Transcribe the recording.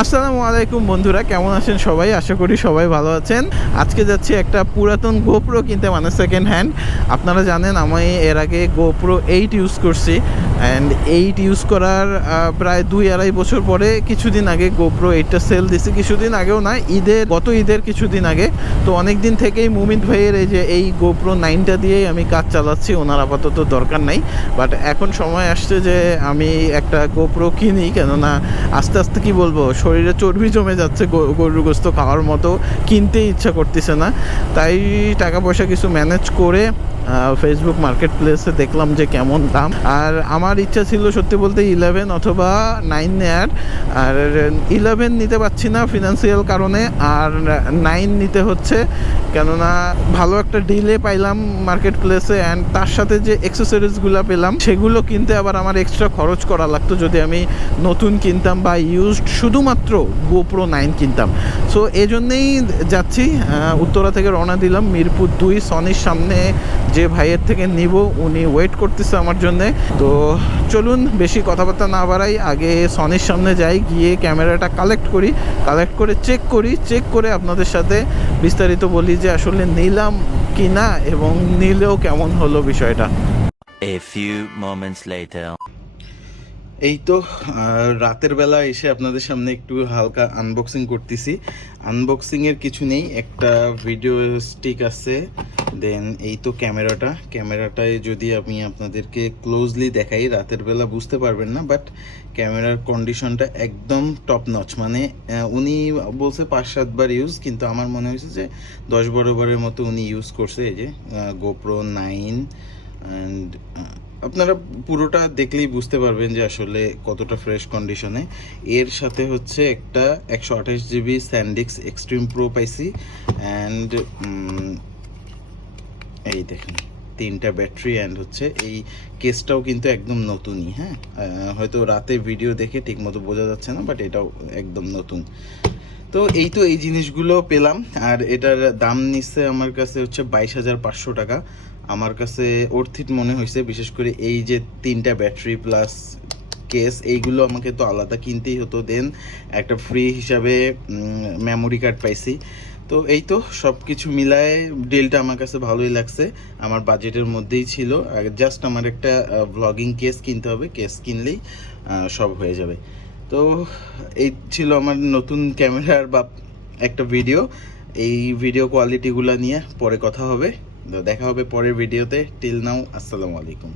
আসসালামু আলাইকুম বন্ধুরা, কেমন আছেন সবাই? আশা করি সবাই ভালো আছেন। আজকে যাচ্ছি একটা পুরাতন গোপ্রো কিনতে, মানে সেকেন্ড হ্যান্ড। আপনারা জানেন আমি এর আগে গোপ্রো 8 ইউজ করছি, অ্যান্ড 8 ইউজ করার প্রায় 2-2.5 বছর পরে কিছুদিন আগে গোপ্রো 8টা সেল দিছি। কিছুদিন আগেও না, গত ঈদের কিছুদিন আগে। তো অনেক দিন থেকেই মুমিত ভাইয়ের এই গোপ্রো 9টা দিয়েই আমি কাজ চালাচ্ছি। ওনার আপাতত দরকার নাই, বাট এখন সময় আসছে যে আমি একটা গোপ্রো কিনি, কেননা আস্তে আস্তে কি বলবো, শরীরে চর্বি জমে যাচ্ছে, গরুর গোস্ত খাওয়ার মতো, কিনতে ইচ্ছা করতেছে না। তাই টাকা পয়সা কিছু ম্যানেজ করে ফেসবুক মার্কেট প্লেসে দেখলাম যে কেমন দাম। আর আমার ইচ্ছা ছিল সত্যি বলতে 11 অথবা 9 নেয়ার। আর 11 নিতে পারছি না ফিনান্সিয়াল কারণে, আর 9 নিতে হচ্ছে কেননা ভালো একটা ডিলে পাইলাম মার্কেট প্লেসে, অ্যান্ড তার সাথে যে অ্যাক্সেসরিজগুলো পেলাম সেগুলো কিনতে আবার আমার এক্সট্রা খরচ করা লাগতো যদি আমি নতুন কিনতাম বা ইউজড শুধুমাত্র গোপ্রো 9 কিনতাম। সো এই জন্যেই যাচ্ছি, উত্তরা থেকে রওনা দিলাম। মিরপুর 2 সনির সামনে যে ভাইয়ের থেকে নিব, উনি ওয়েট করতেছে আমার জন্যে। তো চলুন বেশি কথাবার্তা না বাড়াই, আগে সনির সামনে যাই, গিয়ে ক্যামেরাটা কালেক্ট করে চেক করে আপনাদের সাথে বিস্তারিত বলি যে আসলে নিলাম কি না এবং নিলেও কেমন হলো বিষয়টা। A few moments later. এই তো রাতের বেলা এসে আপনাদের সামনে একটু হালকা আনবক্সিং করতেছি। আনবক্সিংয়ের কিছু নেই, একটা ভিডিও স্টিক আছে, দেন এই তো ক্যামেরাটায় যদি আমি আপনাদেরকে ক্লোজলি দেখাই, রাতের বেলা বুঝতে পারবেন না, বাট ক্যামেরার কন্ডিশনটা একদম টপ নচ। মানে উনি বলছে 5-7 বার ইউজ, কিন্তু আমার মনে হয়েছে যে 10-12 বারের মতো উনি ইউজ করছে। এই যে গোপ্রো 9, অ্যান্ড আপনারা পুরোটা দেখলেই বুঝতে পারবেন যে আসলে কতটা ফ্রেশ কন্ডিশনে। এর সাথে হচ্ছে একটা 128 জিবি স্যান্ডিক্স এক্সট্রিম প্রো পাইছি, অ্যান্ড এই দেখেন 3টা ব্যাটারি, অ্যান্ড হচ্ছে এই কেসটাও কিন্তু একদম নতুনই। হ্যাঁ, হয়তো রাতে ভিডিও দেখে ঠিক মতো বোঝা যাচ্ছে না, বাট এটাও একদম নতুন। তো এই জিনিসগুলো পেলাম, আর এটার দাম নিচ্ছে আমার কাছে হচ্ছে 22,500 টাকা। আমার কাছে অর্থিত মনে হয়েছে, বিশেষ করে এই যে 3টা ব্যাটারি প্লাস কেস, এইগুলো আমাকে তো আলাদা কিনতেই হতো। দেন একটা ফ্রি হিসাবে মেমোরি কার্ড পাইছি। তো এই তো সব কিছু মিলায় ডিলটা আমার কাছে ভালোই লাগছে, আমার বাজেটের মধ্যেই ছিল। জাস্ট আমার একটা ভ্লগিং কেস কিনতে হবে, কেস কিনলেই সব হয়ে যাবে। তো এই ছিল আমার নতুন ক্যামেরার বা একটা ভিডিও। এই ভিডিও কোয়ালিটিগুলো নিয়ে পরে কথা হবে, দেখা হবে পরের ভিডিওতে। টিল নাও, আসসালামু আলাইকুম।